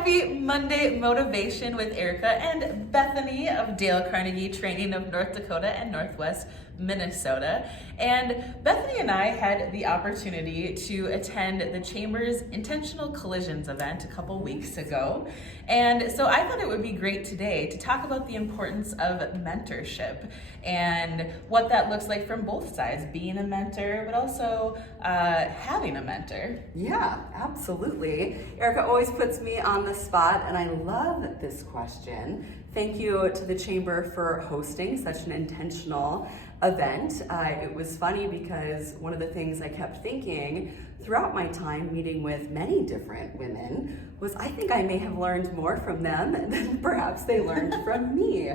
Happy Monday Motivation with Erica and Bethany of Dale Carnegie Training of North Dakota and Northwest Minnesota. And Bethany and I had the opportunity to attend the Chamber's Intentional Collisions event a couple weeks ago. And so I thought it would be great today to talk about the importance of mentorship and what that looks like from both sides, being a mentor, but also having a mentor. Yeah, absolutely. Erica always puts me on the spot, and I love this question. Thank you to the Chamber for hosting such an intentional event. It was funny because one of the things I kept thinking throughout my time meeting with many different women was I think I may have learned more from them than perhaps they learned from me.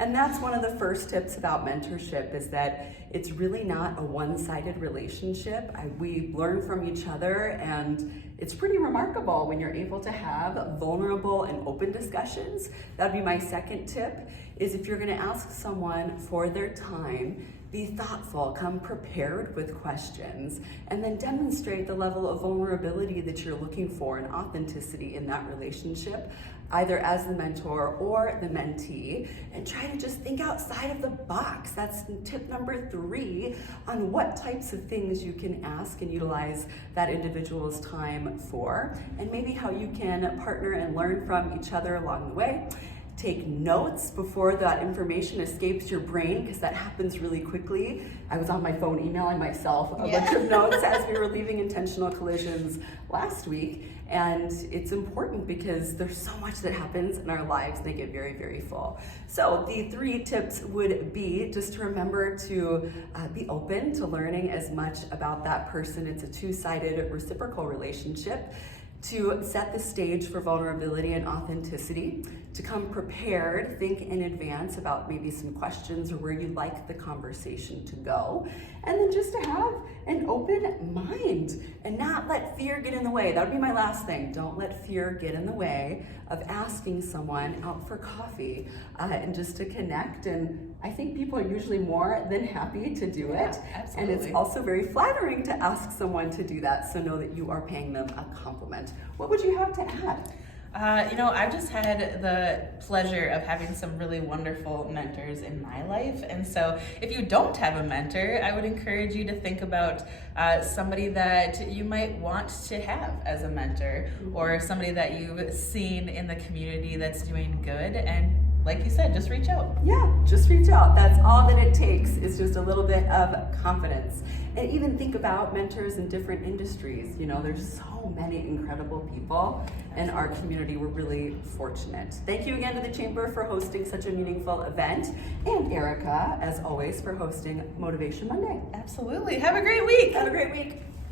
And that's one of the first tips about mentorship, is that it's really not a one-sided relationship. We learn from each other, and it's pretty remarkable when you're able to have vulnerable and open discussions. That'd be my second tip, is if you're gonna ask someone for their time, be thoughtful, come prepared with questions, and then demonstrate the level of vulnerability that you're looking for and authenticity in that relationship, either as the mentor or the mentee, and try to just think outside of the box. That's tip number 3 on what types of things you can ask and utilize that individual's time for, and maybe how you can partner and learn from each other along the way. Take notes before that information escapes your brain, because that happens really quickly. I was on my phone emailing myself a bunch of notes as we were leaving Intentional Collisions last week. And it's important because there's so much that happens in our lives, and they get very, very full. So the 3 tips would be just to remember to be open to learning as much about that person. It's a 2-sided reciprocal relationship. To set the stage for vulnerability and authenticity, to come prepared, think in advance about maybe some questions or where you'd like the conversation to go, and then just to have an open mind and not let fear get in the way. That would be my last thing. Don't let fear get in the way of asking someone out for coffee and just to connect. And I think people are usually more than happy to do it. Absolutely. And it's also very flattering to ask someone to do that, so know that you are paying them a compliment. What would you have to add? I've just had the pleasure of having some really wonderful mentors in my life. And so if you don't have a mentor, I would encourage you to think about somebody that you might want to have as a mentor, or somebody that you've seen in the community that's doing good. And like you said, just reach out. Yeah, just reach out. That's all that it takes, is just a little bit of confidence. And even think about mentors in different industries. You know, there's so many incredible people in our community. We're really fortunate. Thank you again to the Chamber for hosting such a meaningful event, and Erica, as always, for hosting Motivation Monday. Absolutely. Have a great week. Have a great week.